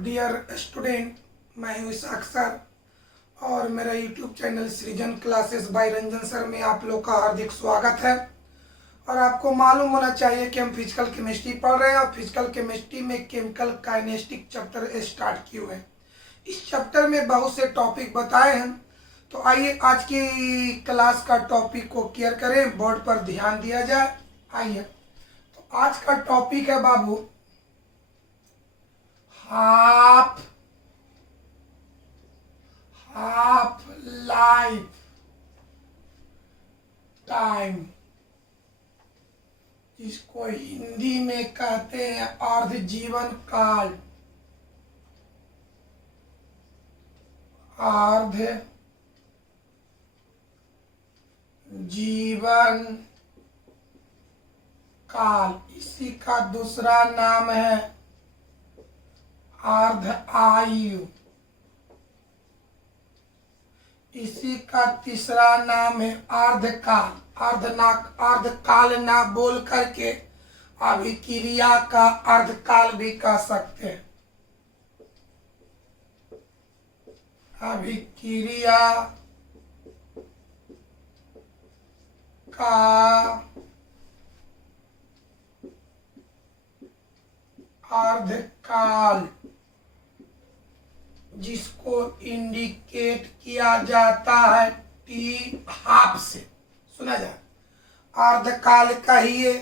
Dear student, मैं हूँ Isaac sir और मेरा यूट्यूब चैनल सृजन क्लासेस बाय रंजन सर में आप लोग का हार्दिक स्वागत है। और आपको मालूम होना चाहिए कि हम फिजिकल केमिस्ट्री पढ़ रहे हैं और फिजिकल केमिस्ट्री में केमिकल काइनेस्टिक चैप्टर स्टार्ट किए हुए हैं। इस चैप्टर में बहुत से टॉपिक बताए हैं, तो आइए आज की क्लास का टॉपिक को क्लियर करें, बोर्ड पर ध्यान दिया जाए। आइए, तो आज का टॉपिक है बाबू हाफ लाइफ टाइम, जिसको हिंदी में कहते हैं अर्ध जीवन काल। अर्ध जीवन काल, इसी का दूसरा नाम है अर्ध आयु, इसी का तीसरा नाम है अर्धकाल। अर्धकाल ना बोल करके अभिक्रिया का अर्धकाल भी कह सकते हैं। अभिक्रिया का अर्धकाल, जिसको इंडिकेट किया जाता है टी हाफ से। सुना जाए, अर्धकाल कहिए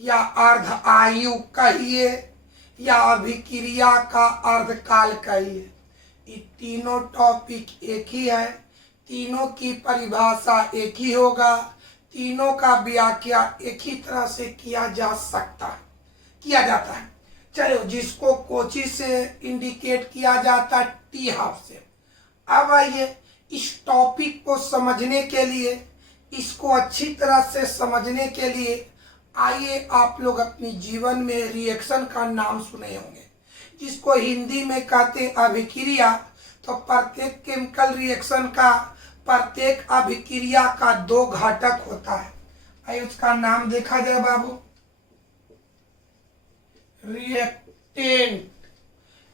या अर्ध आयु कहिए या अभिक्रिया का अर्धकाल कहिए, ये तीनों टॉपिक एक ही है, तीनों की परिभाषा एक ही होगा, तीनों का व्याख्या एक ही तरह से किया जाता है। चलो, जिसको कोची से इंडिकेट किया जाता है टी हाफ से। अब आइए, इस टॉपिक को समझने के लिए, इसको अच्छी तरह से समझने के लिए आइए आप लोग अपनी जीवन में रिएक्शन का नाम सुने होंगे, जिसको हिंदी में कहते हैं अभिक्रिया। तो प्रत्येक केमिकल रिएक्शन का, प्रत्येक अभिक्रिया का दो घटक होता है। आइए उसका नाम देखा जाए बाबू।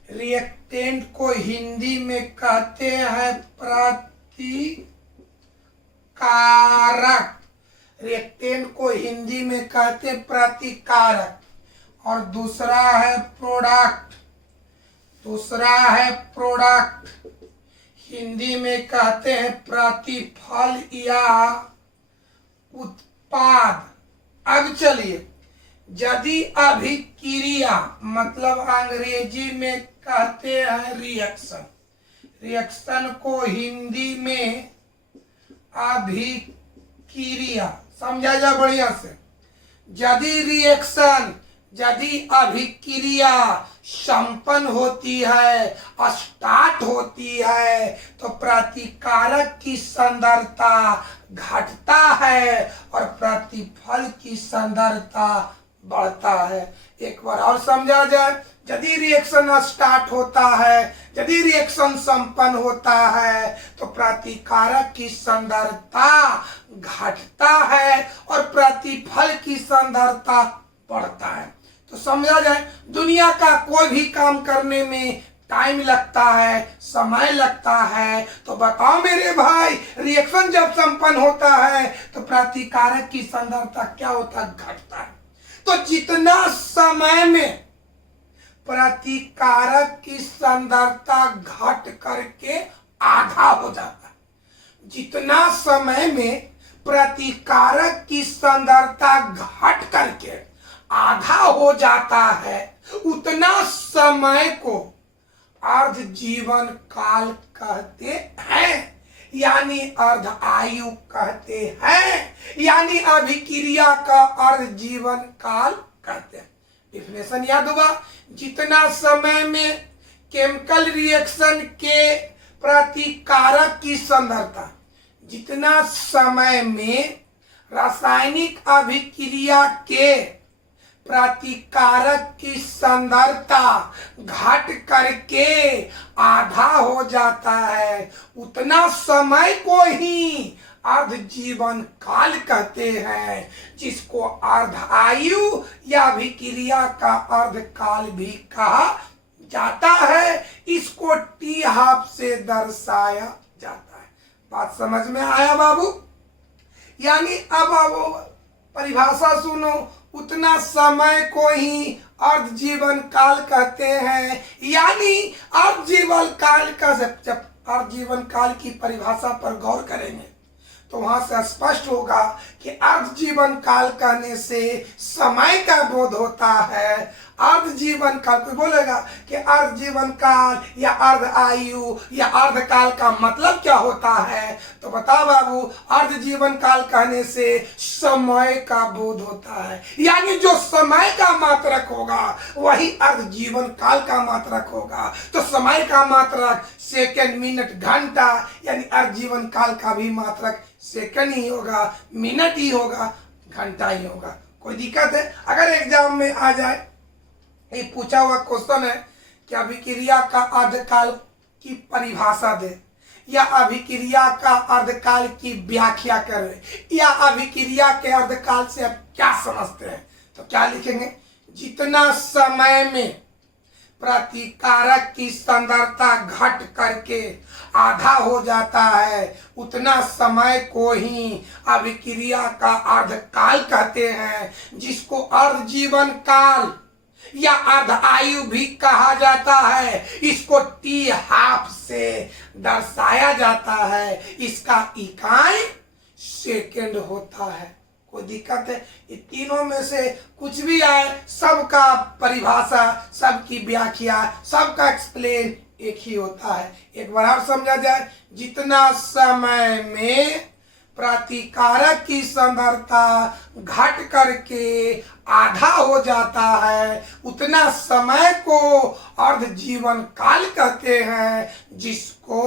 रिएक्टेंट को हिंदी में कहते हैं प्रतिकारक। रिएक्टेंट को हिंदी में कहते हैं प्रतिकारक। और दूसरा है प्रोडक्ट, हिंदी में कहते हैं प्रतिफल या उत्पाद। अब चलिए, यदि अभिक्रिया मतलब अंग्रेजी में कहते हैं रिएक्शन को हिंदी में अभिक्रिया, समझा जाए बढ़िया से। यदि अभिक्रिया संपन्न होती है, स्टार्ट होती है, तो प्रतिकारक की सांद्रता घटता है और प्रतिफल की सांद्रता बढ़ता है। एक बार और समझा जाए, यदि रिएक्शन स्टार्ट होता है, यदि रिएक्शन संपन्न होता है, तो प्रतिकारक की सांद्रता घटता है और प्रतिफल की सांद्रता बढ़ता है। तो समझा जाए, दुनिया का कोई भी काम करने में टाइम लगता है, समय लगता है। तो बताओ मेरे भाई, रिएक्शन जब संपन्न होता है तो प्रतिकारक की सांद्रता क्या होता है? घटता है। तो जितना समय में प्रतिकारक की सांद्रता घट करके आधा हो जाता है, जितना समय में प्रतिकारक की सांद्रता घट करके आधा हो जाता है, उतना समय को अर्ध जीवन काल कहते हैं, यानी अर्ध आयु कहते हैं, यानी अभिक्रिया का अर्ध जीवन काल कहते हैं। डिफिनेशन याद हुआ? जितना समय में केमिकल रिएक्शन के प्रतिकारक की सांद्रता, जितना समय में रासायनिक अभिक्रिया के प्रतिकारक की सांद्रता घट करके आधा हो जाता है, उतना समय को ही अर्ध जीवन काल कहते हैं, जिसको अर्ध आयु या अभिक्रिया का अर्ध काल भी कहा जाता है, इसको टी हाफ से दर्शाया जाता है। बात समझ में आया बाबू? यानी अब परिभाषा सुनो, उतना समय को ही अर्ध जीवन काल कहते हैं। यानी अर्ध जीवन काल का जब अर्ध जीवन काल की परिभाषा पर गौर करेंगे तो वहां से स्पष्ट होगा कि अर्ध जीवन काल कहने से समय का बोध होता है। अर्ध जीवन काल, कोई बोलेगा कि अर्ध जीवन काल या अर्ध आयु या अर्ध काल का मतलब क्या होता है, तो बता बाबू, अर्ध जीवन काल कहने से समय का बोध होता है। यानी जो समय का मात्रक होगा वही अर्ध जीवन काल का मात्रक होगा। तो समय का मात्रक सेकंड, मिनट, घंटा, यानी अर्ध जीवन काल का भी मात्रक सेकंड ही होगा, मिनट ही होगा, घंटा ही होगा। कोई दिक्कत है? अगर एग्जाम में आ जाए, एक पूछा हुआ क्वेश्चन है कि अभिक्रिया का अर्धकाल की परिभाषा दे, या अभिक्रिया का अर्धकाल की व्याख्या करे, या अभिक्रिया के अर्धकाल से आप क्या समझते हैं, तो क्या लिखेंगे? जितना समय में प्रतिकारक की सांद्रता घट करके आधा हो जाता है, उतना समय को ही अभिक्रिया का अर्धकाल कहते हैं, जिसको अर्ध जीवन काल या अर्ध आयु भी कहा जाता है। इसको टी हाफ से दर्शाया जाता है। इसका इकाई सेकंड होता है। कोई दिक्कत है? ये तीनों में से कुछ भी आए, सबका परिभाषा, सबकी व्याख्या, सबका एक्सप्लेन एक ही होता है। एक बार और समझा जाए, जितना समय में प्रतिकारक की सांद्रता घट करके आधा हो जाता है, उतना समय को अर्ध जीवन काल कहते हैं, जिसको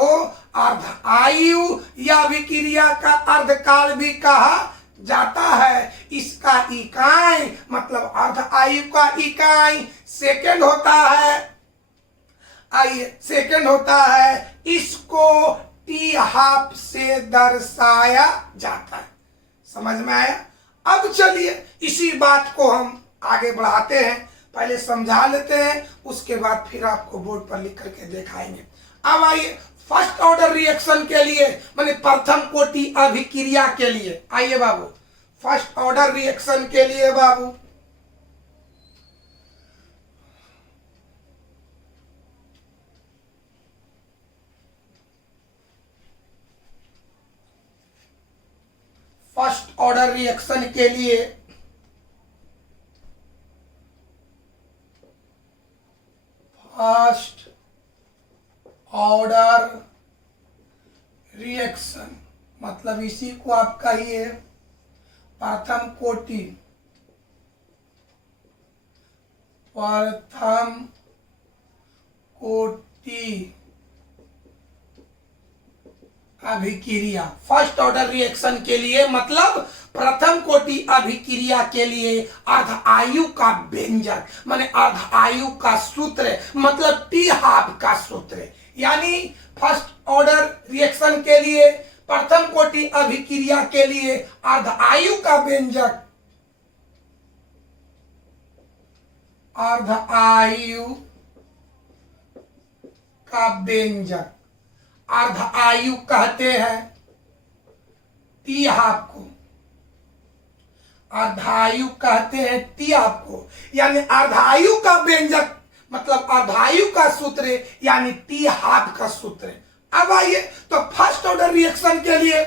अर्ध आयु या अभिक्रिया का अर्धकाल भी कहा जाता है। इसका इकाई मतलब अर्ध आयु का इकाई सेकंड होता है। आइए, सेकंड होता है। इसको टी हाफ से दर्शाया जाता है। समझ में आया? अब चलिए इसी बात को हम आगे बढ़ाते हैं। पहले समझा लेते हैं, उसके बाद फिर आपको बोर्ड पर लिख करके दिखाएंगे। अब आइए फर्स्ट ऑर्डर रिएक्शन के लिए, माने प्रथम कोटि अभिक्रिया के लिए, आइए बाबू, फर्स्ट ऑर्डर रिएक्शन के लिए बाबू, फर्स्ट ऑर्डर रिएक्शन के लिए फर्स्ट ऑर्डर रिएक्शन मतलब इसी को आप कहिए प्रथम कोटि, प्रथम कोटि अभिक्रिया। फर्स्ट ऑर्डर रिएक्शन के लिए मतलब प्रथम कोटि अभिक्रिया के लिए अर्ध आयु का व्यंजक माने अर्ध आयु का सूत्र मतलब टी हाफ का सूत्र। यानी फर्स्ट ऑर्डर रिएक्शन के लिए, प्रथम कोटि अभिक्रिया के लिए अर्ध आयु का व्यंजक, अर्ध आयु का व्यंजक अर्ध आयु कहते हैं टी हाफ को, अर्धायु कहते हैं टी हाफ को। यानी अर्धायु का व्यंजक मतलब अर्धायु का सूत्र यानी टी हाफ का सूत्र। अब आइए तो फर्स्ट ऑर्डर रिएक्शन के लिए,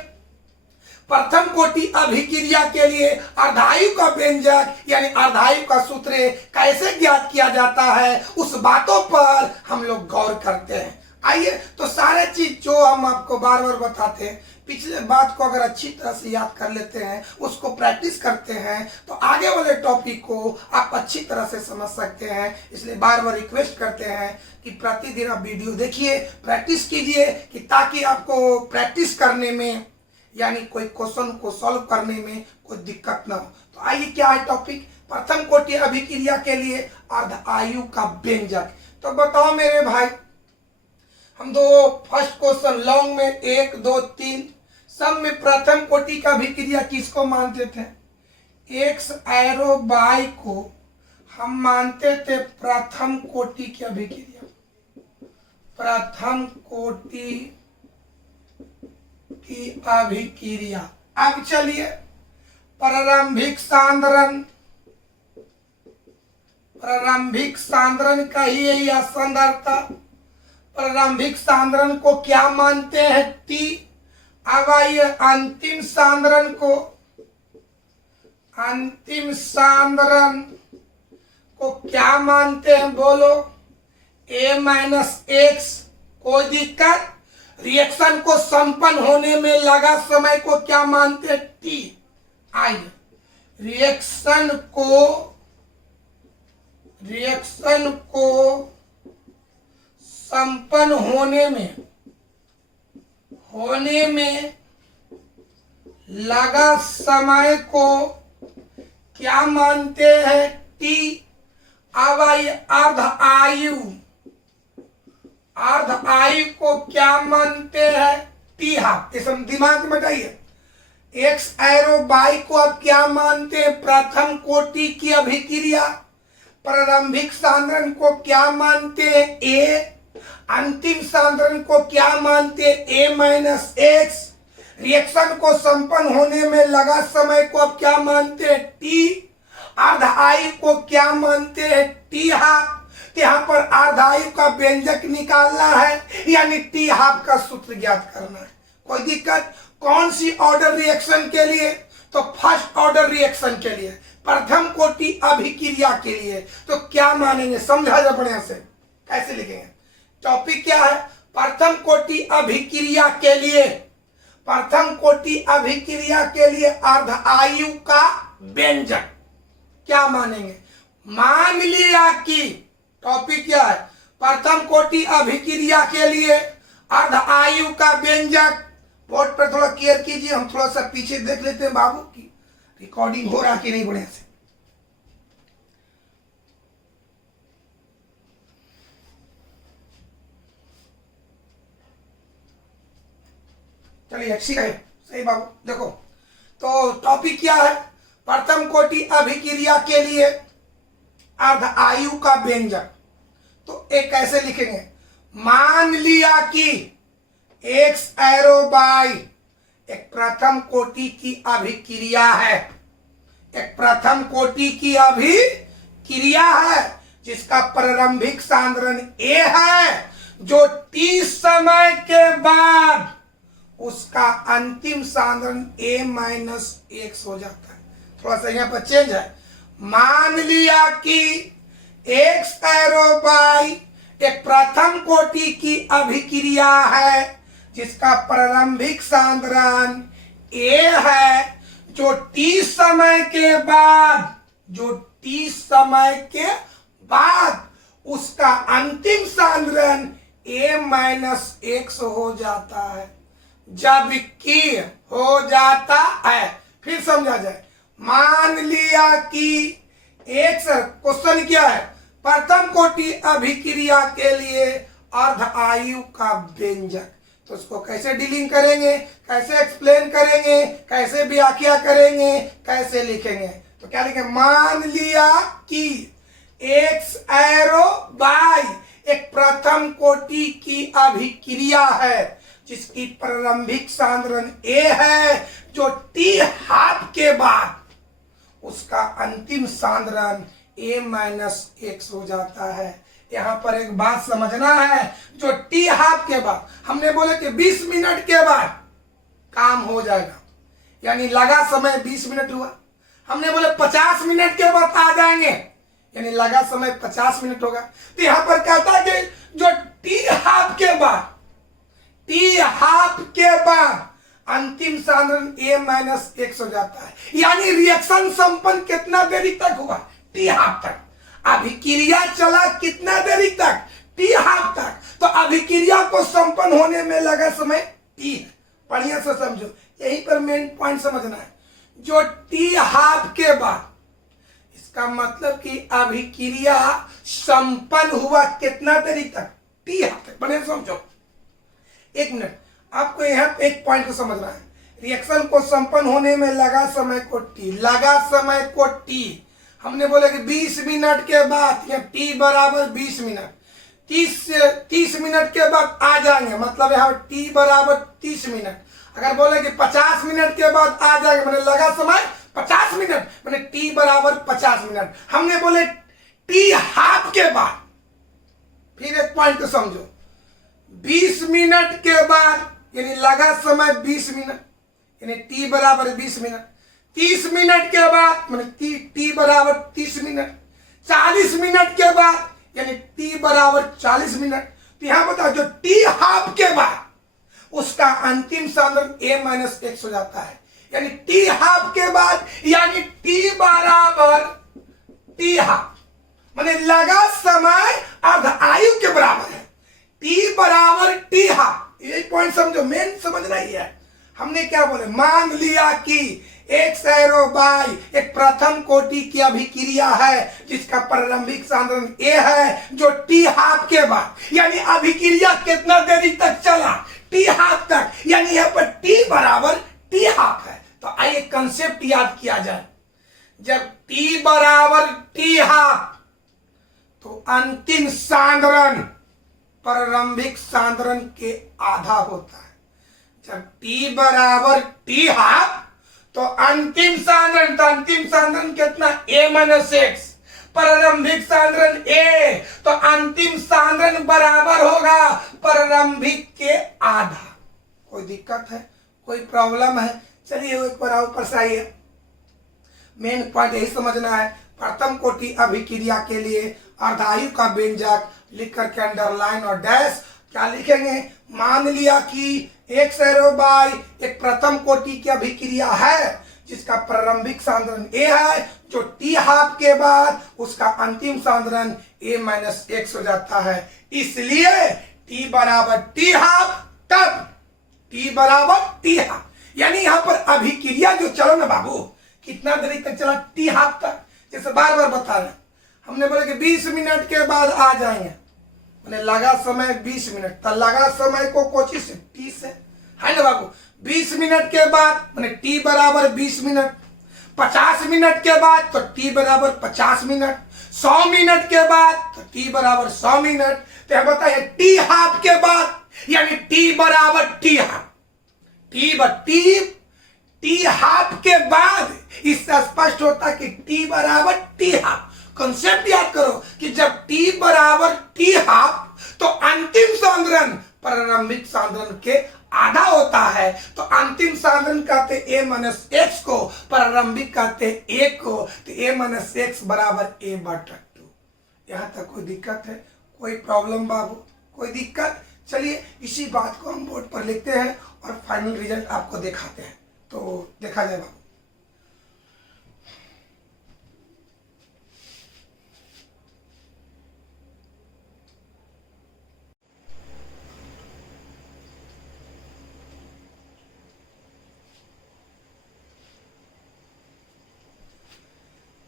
प्रथम कोटि अभिक्रिया के लिए अर्धायु का व्यंजक यानी अर्धायु का सूत्र कैसे ज्ञात किया जाता है, उस बातों पर हम लोग गौर करते हैं। आइए तो सारे चीज जो हम आपको बार बार बताते हैं, पिछले बात को अगर अच्छी तरह से याद कर लेते हैं, उसको प्रैक्टिस करते हैं, तो आगे वाले टॉपिक को आप अच्छी तरह से समझ सकते हैं। इसलिए बार बार रिक्वेस्ट करते हैं कि प्रतिदिन आप वीडियो देखिए, प्रैक्टिस कीजिए, कि ताकि आपको प्रैक्टिस करने में यानी कोई क्वेश्चन को सॉल्व करने में कोई दिक्कत ना हो। तो आइए क्या है टॉपिक, प्रथम कोटि अभिक्रिया के लिए अर्ध आयु का व्यंजक। तो बताओ मेरे भाई, हम दो फर्स्ट क्वेश्चन लॉन्ग में 1 2 3 सब में प्रथम कोटि का अभिक्रिया किसको मानते थे? एक्स एरो बाई को हम मानते थे प्रथम कोटि की अभिक्रिया। प्रथम कोटि की अभिक्रिया। अब चलिए प्रारंभिक सांद्रण का ही यह सांद्रता। प्रारंभिक सांद्रण को क्या मानते हैं? टी। अब आइए अंतिम सांद्रण को क्या मानते हैं? बोलो। a minus x. कोई दिक्कत? रिएक्शन को संपन्न होने में लगा समय को क्या मानते हैं? टी। आइए रिएक्शन को संपन्न होने में लगा समय को क्या मानते हैं? टी। अब आइए अर्ध आयु को क्या मानते हैं? T half. इस दिमाग में बैठाइए। एक्स एरो बाई को अब क्या मानते हैं? प्रथम कोटि की अभिक्रिया। प्रारंभिक सांद्रण को क्या मानते हैं? ए। अंतिम सांद्रण को क्या मानते हैं? ए माइनस एक्स। रिएक्शन को संपन्न होने में लगा समय को अब क्या मानते हैं? टी। अर्ध आयु को क्या मानते हैं? T half. यहाँ पर अर्ध आयु का व्यंजक निकालना है, यानी टी हाफ का सूत्र ज्ञात करना है। कोई दिक्कत? कौन सी ऑर्डर रिएक्शन के लिए? तो फर्स्ट ऑर्डर रिएक्शन के लिए, प्रथम कोटि अभिक्रिया के लिए। तो क्या मानेंगे? समझा जाए बढ़िया से। कैसे लिखेंगे? टॉपिक क्या है? प्रथम कोटि अभिक्रिया के लिए, प्रथम कोटि अभिक्रिया के लिए अर्ध आयु का व्यंजक क्या मानेंगे? मान लिया कि टॉपिक क्या है? प्रथम कोटि अभिक्रिया के लिए अर्ध आयु का व्यंजक। बोर्ड पर थोड़ा केयर कीजिए, हम थोड़ा सा पीछे देख लेते हैं बाबू की रिकॉर्डिंग हो रहा कि नहीं बढ़िया से। चलिए ठीक है, सही बाबू। देखो तो टॉपिक क्या है? प्रथम कोटि अभिक्रिया के लिए अर्ध आयु का व्यंजक। तो एक कैसे लिखेंगे? मान लिया कि एक्स एरो बाई एक प्रथम कोटि की अभिक्रिया है, एक प्रथम कोटि की अभिक्रिया है जिसका प्रारंभिक सांद्रण ए है, जो t समय के बाद उसका अंतिम सांद्रण a माइनस एक्स हो जाता है। थोड़ा सा यहाँ पर चेंज है। मान लिया कि एक्स एरो बाई एक प्रथम कोटि की अभिक्रिया है जिसका प्रारंभिक सांद्रण a है, जो t समय के बाद उसका अंतिम सांद्रण a माइनस एक्स हो जाता है। जबकि हो जाता है, फिर समझा जाए। मान लिया कि एक्स, क्वेश्चन क्या है? प्रथम कोटि अभिक्रिया के लिए अर्ध आयु का व्यंजक। तो उसको कैसे डीलिंग करेंगे, कैसे एक्सप्लेन करेंगे, कैसे व्याख्या करेंगे, कैसे लिखेंगे? तो क्या लिखेंगे? मान लिया कि एक्स एरो बाई एक प्रथम कोटि की अभिक्रिया है जिसकी प्रारंभिक सांद्रण ए है, जो टी हाफ के बाद उसका अंतिम सांद्रण a माइनस एक्स हो जाता है। यहाँ पर एक बात समझना है, जो टी हाफ के बाद, हमने बोले कि 20 मिनट के बाद काम हो जाएगा, यानी लगा समय 20 मिनट हुआ। हमने बोले 50 मिनट के बाद आ जाएंगे, यानी लगा समय 50 मिनट होगा। तो यहाँ पर कहता है कि जो टी हाफ के बाद अंतिम सांद्रण a माइनस एक्स हो जाता है, यानी रिएक्शन संपन्न कितना देरी तक हुआ? टी हाफ तक। अभिक्रिया चला कितना देरी तक? टी हाफ तक। तो अभिक्रिया को संपन्न होने में लगा समय टी है। बढ़िया से समझो, यही पर मेन पॉइंट समझना है। जो टी हाफ के बाद, इसका मतलब कि अभिक्रिया संपन्न हुआ कितना देरी तक? टी हाफ तक। बढ़िया समझो। एक मिनट, आपको यहाँ एक पॉइंट को समझना है। रिएक्शन को संपन्न होने में लगा समय को टी, हमने बोला कि 20 मिनट के बाद, या टी बराबर 20 मिनट। 30 मिनट के बाद आ जाएंगे, मतलब यहाँ t बराबर 30 मिनट। अगर बोले कि 50 मिनट के बाद आ जाएंगे, मैंने लगा समय 50 मिनट, मैंने t बराबर 50 मिनट। हमने बोले t हाफ के बाद, फिर एक पॉइंट को समझो, 20 मिनट के बाद, यानी लगा समय 20 मिनट, यानी t बराबर 20 मिनट। 30 मिनट के बाद मैंने t बराबर 30 मिनट। 40 मिनट के बाद यानी t बराबर 40 मिनट। तो यहां बताओ जो t हाफ के बाद उसका अंतिम सांद्रण a माइनस एक्स हो जाता है, यानी t हाफ के बाद यानी t बराबर t हाफ, माने लगा समय अर्ध आयु के बराबर है, t बराबर t हाफ। यही पॉइंट समझो, मेन समझना ही है। हमने क्या बोले, मान लिया कि एक्स एरो बाई एक प्रथम कोटि की अभिक्रिया है जिसका प्रारंभिक सांद्रण A है, जो t हाफ के बाद, यानी अभिक्रिया कितना देरी तक चला, t हाफ तक, यानी यहाँ पर t बराबर t हाफ है। तो आइए कंसेप्ट याद किया जाए, जब t बराबर t हाफ तो अंतिम सांद्रण प्रारंभिक सांद्रण के आधा होता है। जब t बराबर t हाफ तो अंतिम सांद्रण, तो अंतिम सांद्रण कितना, a माइनस एक्स, प्रारंभिक सांद्रण a, तो अंतिम सांद्रण बराबर होगा प्रारंभिक के आधा। कोई दिक्कत है, कोई प्रॉब्लम है? चलिए एक बार और ऊपर से आइए, मेन पॉइंट यही समझना है। प्रथम कोटि अभिक्रिया के लिए अर्धायु का व्यंजक लिख करके अंडरलाइन और डैश क्या लिखेंगे, मान लिया कि एक्स एरो बाई एक प्रथम कोटि की अभिक्रिया है जिसका प्रारंभिक सांद्रण A है, जो t हाफ के बाद उसका अंतिम सांद्रण A माइनस एक्स हो जाता है। इसलिए t बराबर t हाफ, तब t बराबर t हाफ, यानी यहां पर अभिक्रिया जो चलो ना बाबू, कितना देरी तक चला, t हाफ तक। जैसे बार बार बता रहे, हमने बोले कि 20 मिनट के बाद आ जाएंगे, मैंने लगा समय 20 मिनट, तो लगा समय को कोची से, t से, है ना बाबू। 20 मिनट के बाद मैंने t बराबर 20 मिनट, 50 मिनट के बाद तो t बराबर 50 मिनट, 100 मिनट के बाद तो t बराबर 100 मिनट। तो यह बताइए t हाफ के बाद यानी t बराबर t हाफ, t हाफ के बाद इससे स्पष्ट होता है कि t बराबर t हाफ। कंसेप्ट याद करो कि जब t बराबर t हाफ तो अंतिम सांद्रण प्रारंभिक सांद्रण के आधा होता है, तो अंतिम सांद्रण कहते a माइनस एक्स को, प्रारंभिक कहते a को, तो a माइनस एक्स बराबर a बटा 2। यहाँ तक कोई दिक्कत है, कोई प्रॉब्लम बाबू, कोई दिक्कत? चलिए इसी बात को हम बोर्ड पर लिखते हैं और फाइनल रिजल्ट आपको दिखाते हैं, तो देखा जाए बाबू।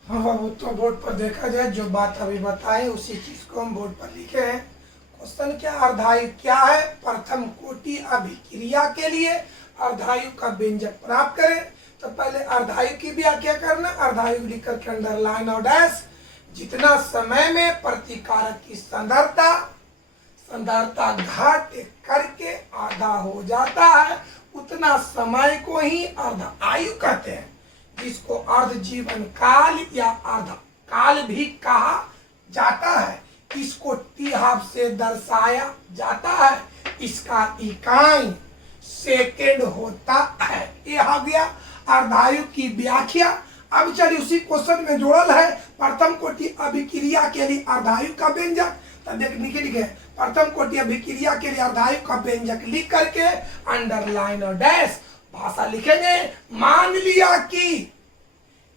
हाँ बाबू, तो बोर्ड पर देखा जाए, जो बात अभी बताए उसी चीज को हम बोर्ड पर लिखे हैं। क्वेश्चन क्या, अर्धायु क्या है, प्रथम कोटि अभिक्रिया के लिए अर्धायु का व्यंजक प्राप्त करें। तो पहले अर्धायु की व्याख्या करना, अर्धायु लिख करके अंडरलाइन और डैश, जितना समय में प्रतिकारक की सांद्रता घट करके आधा हो जाता है, उतना समय को ही अर्धायु कहते हैं, जिसको अर्ध जीवन काल या अर्ध काल भी कहा जाता है। इसको t हाफ से दर्शाया जाता है, इसका इकाई सेकेंड होता है। ये आ गया अर्धायु की व्याख्या। अब चलिए उसी क्वेश्चन में जोड़ल है, प्रथम कोटि अभिक्रिया के लिए अर्धायु का व्यंजक। तब देख लिखे प्रथम कोटि अभिक्रिया के लिए अर्धायु का व्यंजक लिख करके अंडरलाइन और डैश भाषा लिखेंगे। मान लिया कि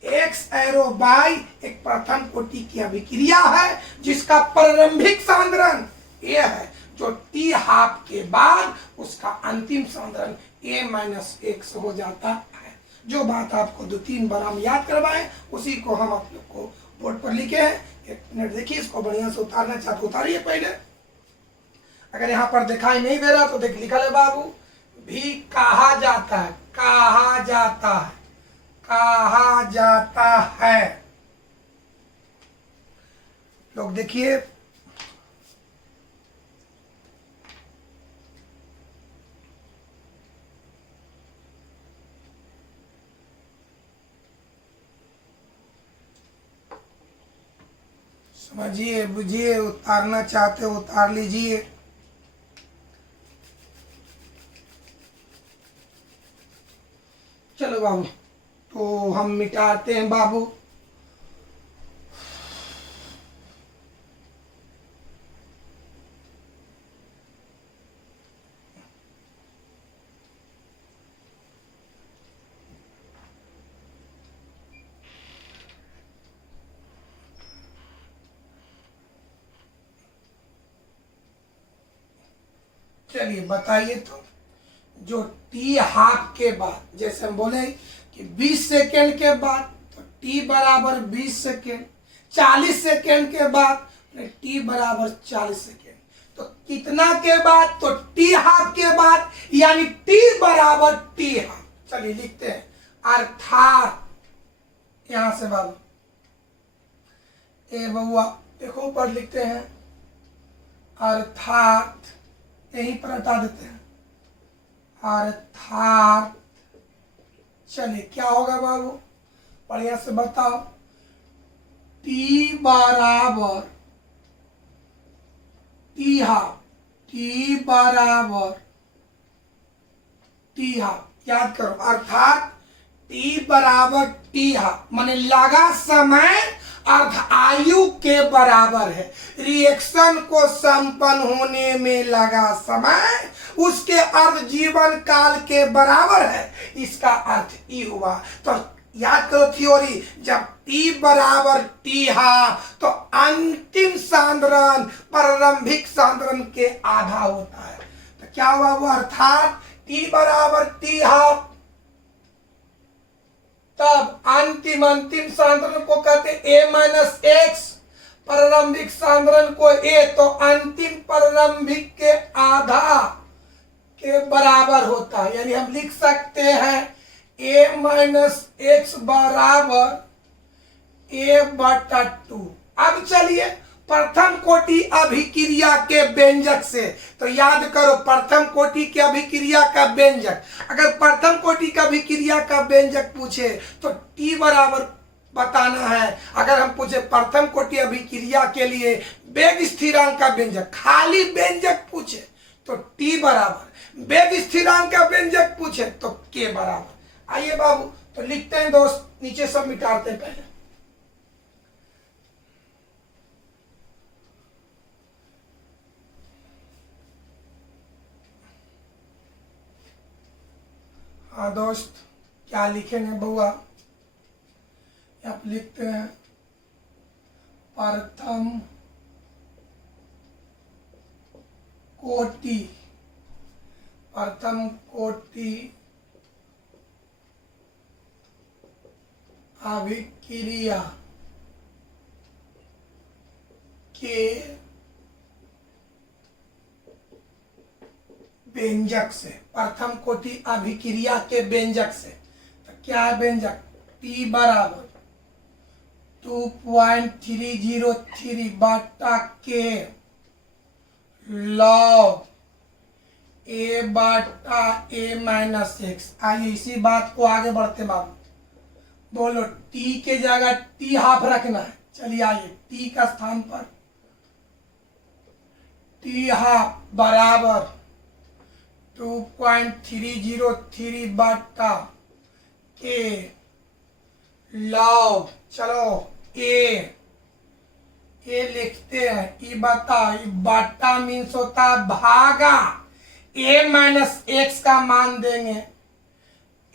एक्स एरो बाई एक प्रथम कोटि की अभिक्रिया है जिसका प्रारंभिक सांद्रण A है, जो t हाफ के बाद उसका अंतिम सांद्रण A माइनस एक्स हो जाता है। जो बात आपको 2-3 बार हम याद करवाए उसी को हम आप लोग को बोर्ड पर लिखे हैं। एक मिनट देखिए, इसको बढ़िया से उतारना चाहते उतारिए पहले। अगर यहाँ पर दिखाई नहीं दे रहा तो देख लिखा है बाबू, भी कहा जाता है, कहा जाता है, कहा जाता है। लोग देखिए समझिए बुझिए, उतारना चाहते हो उतार लीजिए। चलो बाबू, तो हम मिटाते हैं बाबू। चलिए बताइए, तो जो टी हाफ के बाद, जैसे हम बोले कि 20 सेकेंड के बाद, तो टी बराबर 20 सेकेंड, 40 सेकेंड के बाद टी बराबर 40 सेकेंड, तो कितना के बाद, तो टी हाफ के बाद, यानी टी बराबर टी हाफ। चलिए लिखते हैं, अर्थात यहां से बाबू ए बउआ देखो ऊपर लिखते हैं, अर्थात यहीं पर हटा देते हैं, अर्थात। चलिए क्या होगा बाबू, बढ़िया से बताओ। टी बराबर टी हाफ, टी बराबर टी हाफ, याद करो। अर्थात टी बराबर टी हाफ माने लगा समय अर्ध आयु के बराबर है। रिएक्शन को संपन्न होने में लगा समय उसके अर्ध जीवन काल के बराबर है। इसका अर्थ ई हुआ। तो याद करो थ्योरी, जब टी बराबर टी हाफ तो अंतिम सांद्रण प्रारंभिक सांद्रण के आधा होता है। तो क्या हुआ वो, अर्थात टी बराबर टी हाफ, तब अंतिम सांद्रण को कहते ए माइनस एक्स, प्रारंभिक सांद्रण को ए, तो अंतिम प्रारंभिक के आधा के बराबर होता है। यानी हम लिख सकते हैं ए माइनस एक्स बराबर ए बटा 2। अब चलिए प्रथम कोटि अभिक्रिया के व्यंजक से, तो याद करो प्रथम कोटि की अभिक्रिया का व्यंजक, अगर प्रथम कोटि का अभिक्रिया का व्यंजक पूछे तो टी बराबर बताना है। अगर हम पूछे प्रथम कोटि अभिक्रिया के लिए वेग स्थिरांक का व्यंजक, खाली व्यंजक पूछे तो टी बराबर, वेग स्थिरांक का व्यंजक पूछे तो के बराबर। आइए बाबू तो लिखते हैं दोस्त, नीचे सब मिटाते हैं पहले। हाँ दोस्त, क्या लिखेंगे बुआ, आप लिखते हैं प्रथम कोटि, प्रथम कोटि अभिक्रिया के व्यंजक से, प्रथम कोटि अभिक्रिया के व्यंजक से, तो क्या है व्यंजक, टी बराबर 2.303 बटा के लॉग ए बटा ए माइनस एक्स। आइए इसी बात को आगे बढ़ते बाबू, बोलो टी के जगह टी हाफ रखना है। चलिए आइए टी का स्थान पर टी हाफ बराबर 2.303 बटा के लॉग, चलो ए लिखते हैं, ई बता, बटा मीन्स होता है भागा, ए माइनस एक्स का मान देंगे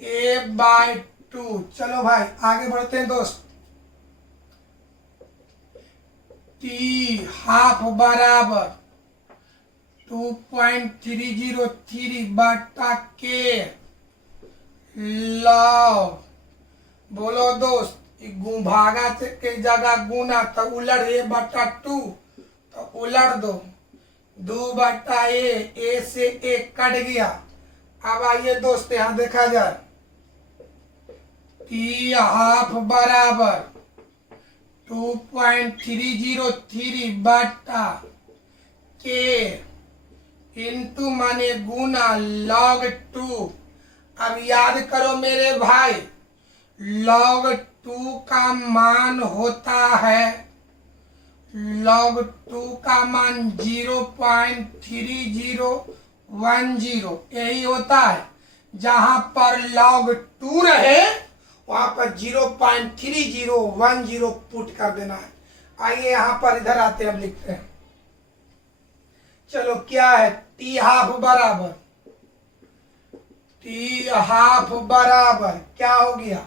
ए बाय 2। चलो भाई आगे बढ़ते हैं दोस्त, टी हाफ बराबर 2.303 बटा के लॉग, बोलो दोस्त भागा के जगह गुना तो उलट ए बटा 2, तो उलट दो 2 बटा ए से एक कट गया। अब आइए दोस्त यहां देखा जाए, टी हाफ बराबर 2.303 बटा के इंटू माने गुना log 2। अब याद करो मेरे भाई, log 2 का मान होता है log 2 का मान 0.3010, यही होता है। जहां पर log 2 रहे वहां पर 0.3010 पुट कर देना है। आइए यहां पर इधर आते हैं, अब लिखते हैं। चलो क्या है, टी हाफ बराबर क्या हो गया,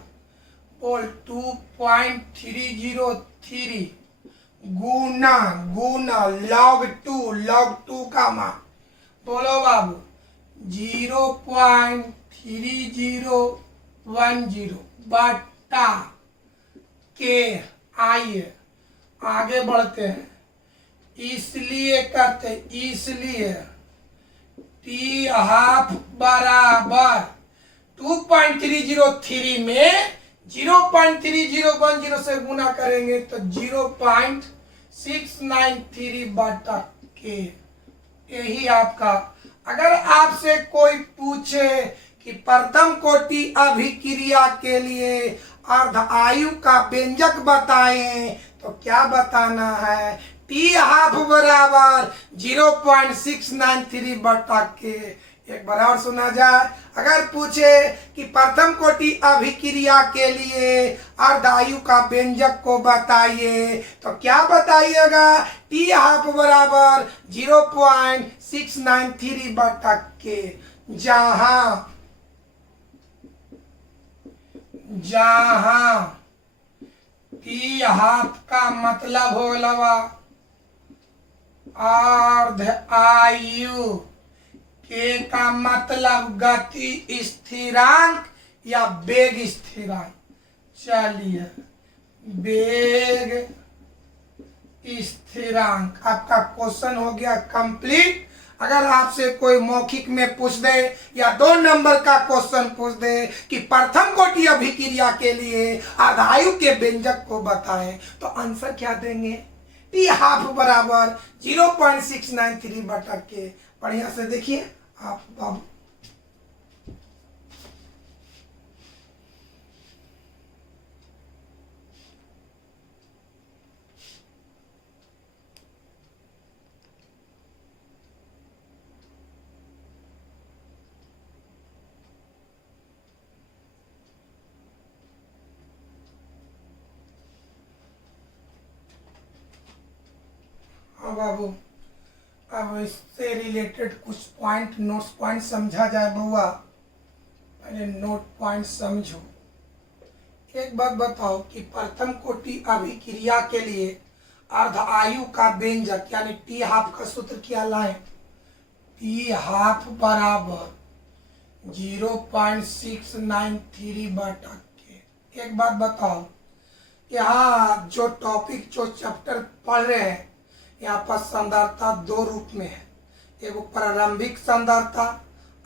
बोल 2.303 गुना log 2 का मान, बोलो बाबू 0.3010 बटा के। आइए आगे बढ़ते हैं, इसलिए कहते हैं, इसलिए टी हाफ बराबर 2.303 में 0.3010 से गुना करेंगे तो 0.693 बटा के, यही आपका। अगर आपसे कोई पूछे कि प्रथम कोटि अभिक्रिया के लिए अर्ध आयु का व्यंजक बताएं तो क्या बताना है, टी हाफ बराबर 0.693 बटा के। एक बार और सुना जाए, अगर पूछे कि प्रथम कोटि अभिक्रिया के लिए अर्धायु का व्यंजक को बताइए तो क्या बताइएगा, टी हाफ बराबर 0.693 बटा के। जहां टी हाफ का मतलब हो लवा अर्ध आयु, के का मतलब गति स्थिरांक या वेग स्थिरांक। चलिए वेग स्थिरांक आपका क्वेश्चन हो गया कंप्लीट। अगर आपसे कोई मौखिक में पूछ दे या 2 नंबर का क्वेश्चन पूछ दे कि प्रथम कोटि अभिक्रिया के लिए अर्धायु के व्यंजक को बताएं तो आंसर क्या देंगे, टी हाफ बराबर 0.693 बटा के। बढ़िया से देखिए आप बाबू, हाँ बाबू, अब इससे रिलेटेड कुछ पॉइंट नोट्स पॉइंट समझा जाए बउआ। पहले नोट पॉइंट समझो। एक बात बताओ कि प्रथम कोटि अभिक्रिया के लिए अर्ध आयु का व्यंजक यानी टी हाफ का सूत्र क्या लाए, टी हाफ बराबर 0.693 बटा के। एक बात बताओ, यहाँ जो टॉपिक जो चैप्टर पढ़ रहे हैं यहाँ पर सांद्रता 2 रूप में है, एगो प्रारंभिक सांद्रता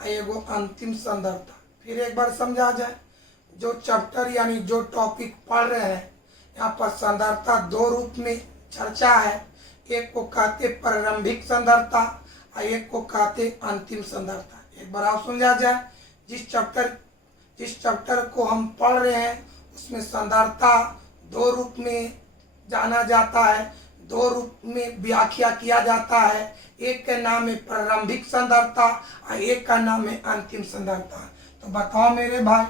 और एगो अंतिम सांद्रता। फिर एक बार समझा जाए, जो चैप्टर यानी जो टॉपिक पढ़ रहे हैं यहाँ पर सांद्रता 2 रूप में चर्चा है। एक को कहते प्रारंभिक सांद्रता और एक को कहते अंतिम सांद्रता। एक बार आप समझा जाए, जिस चैप्टर को हम पढ़ रहे हैं उसमें सांद्रता 2 रूप में जाना जाता है, 2 रूप में व्याख्या किया जाता है। एक का नाम है प्रारंभिक सांद्रता और एक का नाम है अंतिम सांद्रता। तो बताओ मेरे भाई,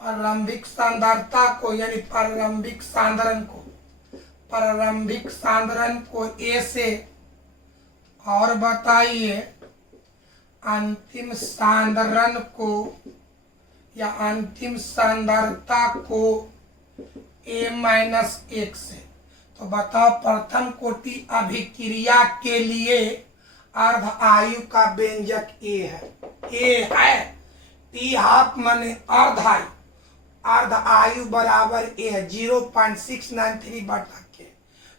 प्रारंभिक सांद्रता को यानी प्रारंभिक सांद्रण को ए से, और बताइए अंतिम सांद्रण को या अंतिम सांद्रता को a-1 से। तो बताओ प्रथम कोटि अभिक्रिया के लिए अर्ध आयु का व्यंजक ए है। टी हाफ माने अर्ध आयु बराबर ए है 0.693 बटा के।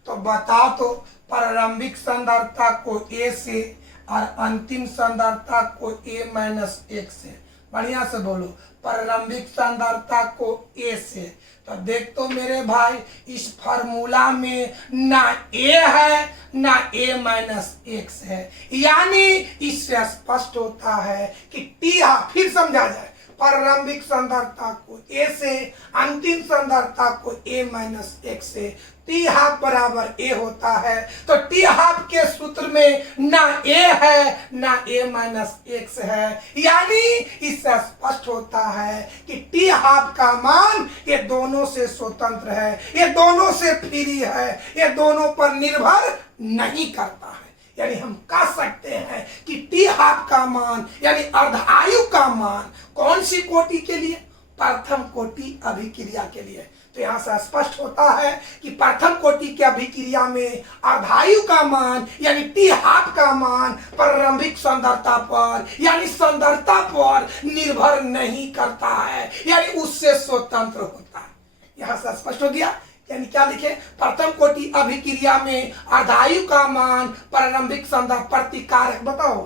तो बताओ तो प्रारंभिक सांद्रता को ए से और अंतिम सांद्रता को a-1 से। बढ़िया से बोलो, प्रारंभिक सांद्रता को ए से। तो देख तो मेरे भाई, इस फार्मूला में ना ए है ना a-1 है, यानी इससे स्पष्ट होता है कि टी हाफ, फिर समझा जाए, प्रारंभिक सांद्रता को ए से, अंतिम सांद्रता को ए माइनस एक से, टी हाफ बराबर ए होता है। तो टी हाफ के सूत्र में ना ए है ना ए माइनस एक्स है, यानी इससे स्पष्ट होता है कि टी हाफ का मान ये दोनों से स्वतंत्र है, ये दोनों से फ्री है, ये दोनों पर निर्भर नहीं करता है। यानी हम कह सकते हैं कि टी हाफ का मान यानी अर्धायु का मान कौन सी कोटि के लिए? प्रथम कोटि अभिक्रिया के लिए। तो यहां से स्पष्ट होता है कि प्रथम कोटि की अभिक्रिया में अर्धायु का मान यानी टी हाफ का मान प्रारंभिक सांद्रता पर यानी सांद्रता पर निर्भर नहीं करता है, यानी उससे स्वतंत्र होता है। यहां से स्पष्ट हो गया। यानी क्या लिखे? प्रथम कोटि अभिक्रिया में अर्धायु का मान प्रारंभिक सांद्रता प्रतिकारक, बताओ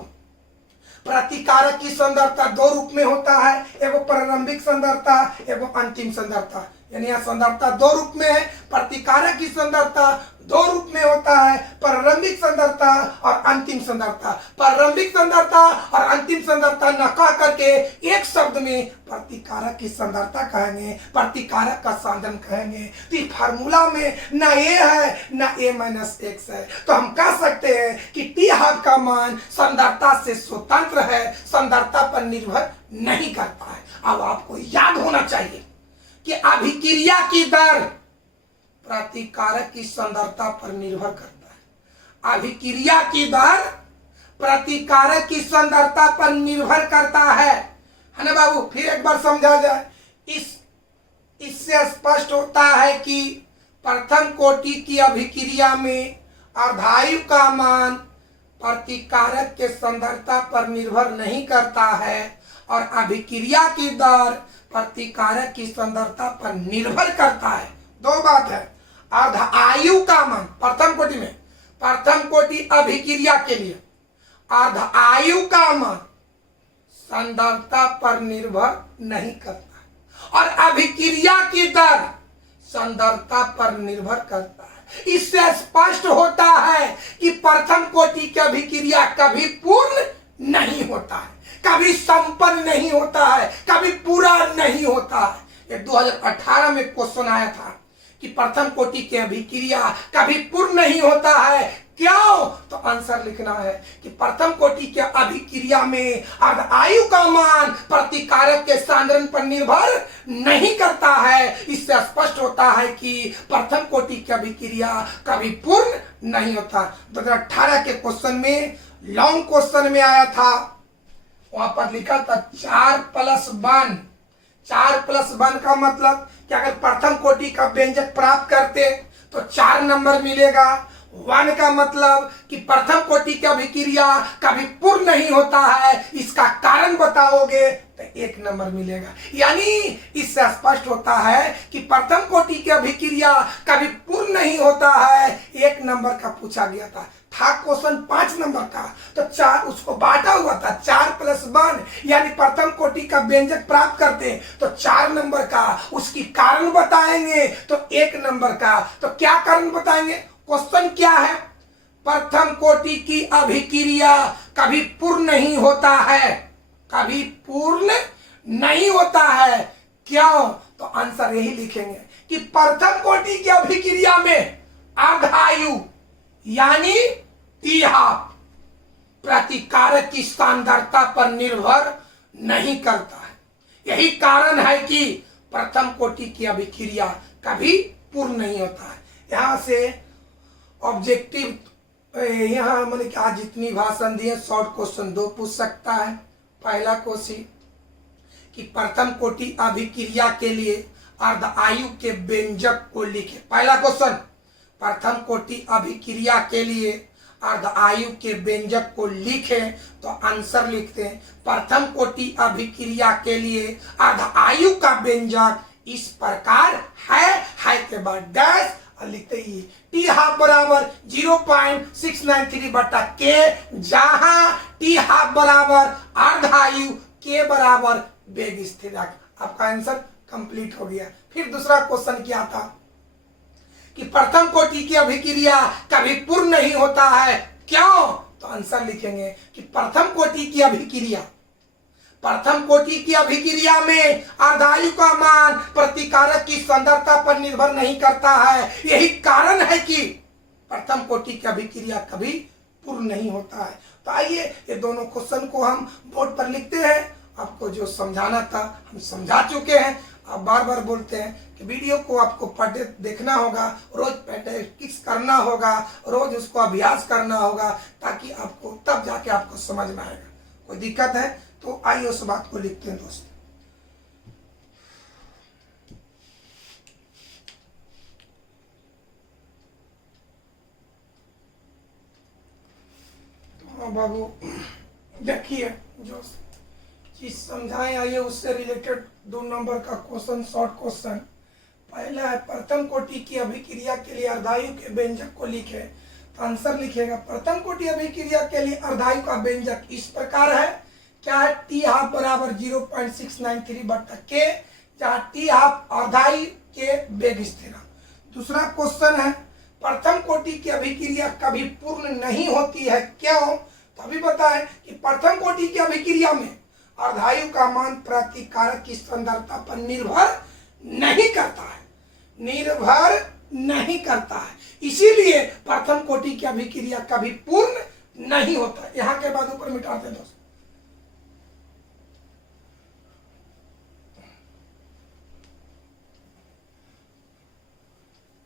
प्रतिकारक की सांद्रता दो रूप में होता है, एगो प्रारंभिक सांद्रता एगो अंतिम सांद्रता। यानी यह सांद्रता दो रूप में है, प्रतिकारक की सांद्रता दो रूप में होता है, प्रारंभिक सांद्रता और अंतिम सांद्रता। प्रारंभिक सांद्रता और अंतिम सांद्रता न कह करके एक शब्द में प्रतिकारक की सांद्रता कहेंगे, प्रतिकारक का सांद्रण कहेंगे। तो इस फार्मूला में ना ए है ना ए माइनस एक्स है। तो हम कह सकते हैं कि टी हाफ का मान सांद्रता से स्वतंत्र है, सांद्रता पर निर्भर नहीं करता है। अब आपको याद होना चाहिए कि अभिक्रिया की दर प्रतिकारक की सांद्रता पर निर्भर करता है। अभिक्रिया की दर प्रतिकारक की सांद्रता पर निर्भर करता है ना बाबू? फिर एक बार समझा जाए। इससे स्पष्ट होता है कि प्रथम कोटि की अभिक्रिया में अर्धायु का मान प्रतिकारक के सांद्रता पर निर्भर नहीं करता है और अभिक्रिया की दर प्रतिकारक की सांद्रता पर निर्भर करता है। दो बात है। अर्धायु का मान प्रथम कोटि में, प्रथम कोटि अभिक्रिया के लिए अर्धायु का मान सांद्रता पर निर्भर नहीं करता और अभिक्रिया की दर सांद्रता पर निर्भर करता है। इससे स्पष्ट होता है कि प्रथम कोटि की अभिक्रिया कभी पूर्ण नहीं होता है, कभी संपन्न नहीं होता है, कभी पूरा नहीं होता है। ये 2018 में क्वेश्चन आया था कि प्रथम कोटि की अभिक्रिया कभी पूर्ण नहीं होता है, क्यों? तो आंसर लिखना है कि प्रथम कोटि के अभिक्रिया में अर्धायु का मान प्रतिकारक के सांद्रण पर निर्भर नहीं करता है। इससे स्पष्ट होता है कि प्रथम कोटि की अभिक्रिया कभी पूर्ण नहीं होता। 2018 के क्वेश्चन में लॉन्ग क्वेश्चन में आया था, वहां पर लिखा था 4+1। 4+1 का मतलब कि अगर प्रथम कोटि का व्यंजक प्राप्त करते तो 4 नंबर मिलेगा। 1 का मतलब कि प्रथम कोटि की अभिक्रिया कभी पूर्ण नहीं होता है, इसका कारण बताओगे तो 1 नंबर मिलेगा। यानी इससे स्पष्ट होता है कि प्रथम कोटि की अभिक्रिया कभी पूर्ण नहीं होता है। 1 नंबर का पूछा गया था क्वेश्चन 5 नंबर का, तो 4 उसको बांटा हुआ था। 4+1 यानी प्रथम कोटि का व्यंजक प्राप्त करते तो 4 नंबर का, उसकी कारण बताएंगे तो 1 नंबर का। तो क्या कारण बताएंगे? क्वेश्चन क्या है? प्रथम कोटि की अभिक्रिया कभी पूर्ण नहीं होता है, कभी पूर्ण नहीं होता है, क्यों? तो आंसर यही लिखेंगे कि प्रथम कोटि की अभिक्रिया में अर्धायु यानी टी हाफ प्रतिकारक की सांद्रता पर निर्भर नहीं करता है। यही कारण है कि प्रथम कोटि की अभिक्रिया कभी पूर्ण नहीं होता है। यहां से ऑब्जेक्टिव यहाँ मैंने कहा जितनी भाषण दिए शॉर्ट क्वेश्चन 2 पूछ सकता है। पहला क्वेश्चन कि प्रथम कोटि अभिक्रिया के लिए अर्धायु के व्यंजक को लिखे। पहला क्वेश्चन, प्रथम कोटि अभिक्रिया के लिए अर्धायु के व्यंजक को लिखें। तो आंसर लिखते हैं प्रथम कोटि अभिक्रिया के लिए अर्धायु का व्यंजक इस प्रकार है के बाद डैश और लिखते ही टी हाफ बराबर 0.693 बटा के, जहां टी हाफ बराबर अर्धायु के बराबर वेग स्थिरांक। आपका आंसर कंप्लीट हो गया। फिर दूसरा क्वेश्चन क्या था कि प्रथम कोटि की अभिक्रिया कभी पूर्ण नहीं होता है, क्यों? तो आंसर लिखेंगे कि प्रथम कोटि की अभिक्रिया प्रथम कोटि की अभिक्रिया में अर्धायु का मान प्रतिकारक की सांद्रता पर निर्भर नहीं करता है। यही कारण है कि प्रथम कोटि की अभिक्रिया कभी पूर्ण नहीं होता है। तो आइए ये दोनों क्वेश्चन को हम बोर्ड पर लिखते हैं। आपको जो समझाना था हम समझा चुके हैं। आप बार बार बोलते हैं कि वीडियो को आपको पढ़े देखना होगा, रोज प्रैक्टिस करना होगा, रोज उसको अभ्यास करना होगा, ताकि आपको तब जाके आपको समझ में आएगा। कोई दिक्कत है तो आइए उस बात को लिखते हैं दोस्त। तो हाँ बाबू, देखिए जो चीज समझाएं आइए उससे रिलेटेड 2 नंबर का क्वेश्चन, शॉर्ट क्वेश्चन। पहला है प्रथम कोटि की अभिक्रिया के लिए अर्धायु के व्यंजक को लिखे। तो आंसर लिखेगा प्रथम कोटि अभिक्रिया के लिए अर्धायु का व्यंजक इस प्रकार है। क्या है? टी हाफ बराबर 0.693 बटा के, जहाँ टी हाफ अर्धायु के वेग स्थिरांक। दूसरा क्वेश्चन है प्रथम कोटि की अभिक्रिया कभी पूर्ण नहीं होती है, क्यों? तो अभी बताएं कि प्रथम कोटि की अभिक्रिया में अर्धायु का मान प्रतिकारक की सांद्रता पर निर्भर नहीं करता है, निर्भर नहीं करता है। इसीलिए प्रथम कोटि की अभिक्रिया कभी पूर्ण नहीं होता। यहां के बाद ऊपर मिटाते हैं दोस्त।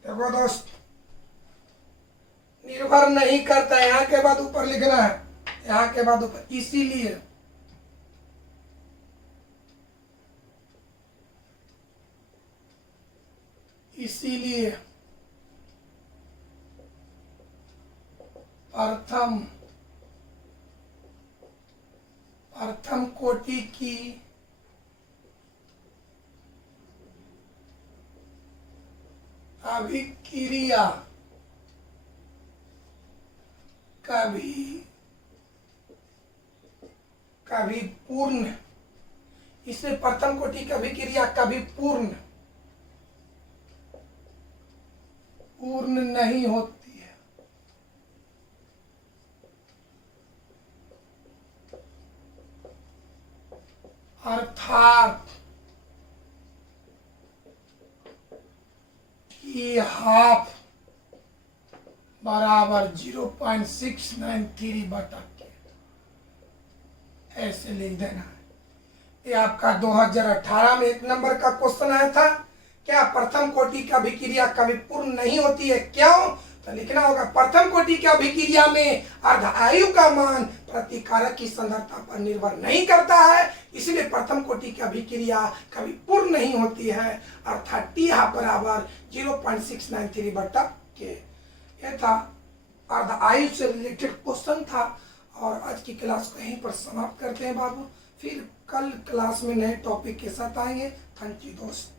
देखो दोस्त, निर्भर नहीं करता, यहां के बाद ऊपर लिखना है, यहां के बाद ऊपर। इसीलिए इसीलिए प्रथम कोटि की अभिक्रिया कभी पूर्ण, इससे प्रथम कोटि की अभिक्रिया कभी पूर्ण नहीं होती है। अर्थात टी हाफ बराबर 0.693 बटा के, ऐसे लिख देना है। ये आपका 2018 में 1 नंबर का क्वेश्चन आया था। क्या प्रथम कोटि की अभिक्रिया कभी पूर्ण नहीं होती है, क्यों? तो लिखना होगा प्रथम कोटि की अभिक्रिया में अर्धायु का मान प्रतिकारक की सांद्रता पर निर्भर नहीं करता है, इसलिए प्रथम कोटि की अभिक्रिया कभी पूर्ण नहीं होती है। अर्थात टी हाफ बराबर 0.693 बटा के। यह था अर्धायु से रिलेटेड क्वेश्चन था। और आज की क्लास को यहीं पर समाप्त करते हैं बाबू। फिर कल क्लास में नए टॉपिक के साथ आएंगे। थैंक यू दोस्त।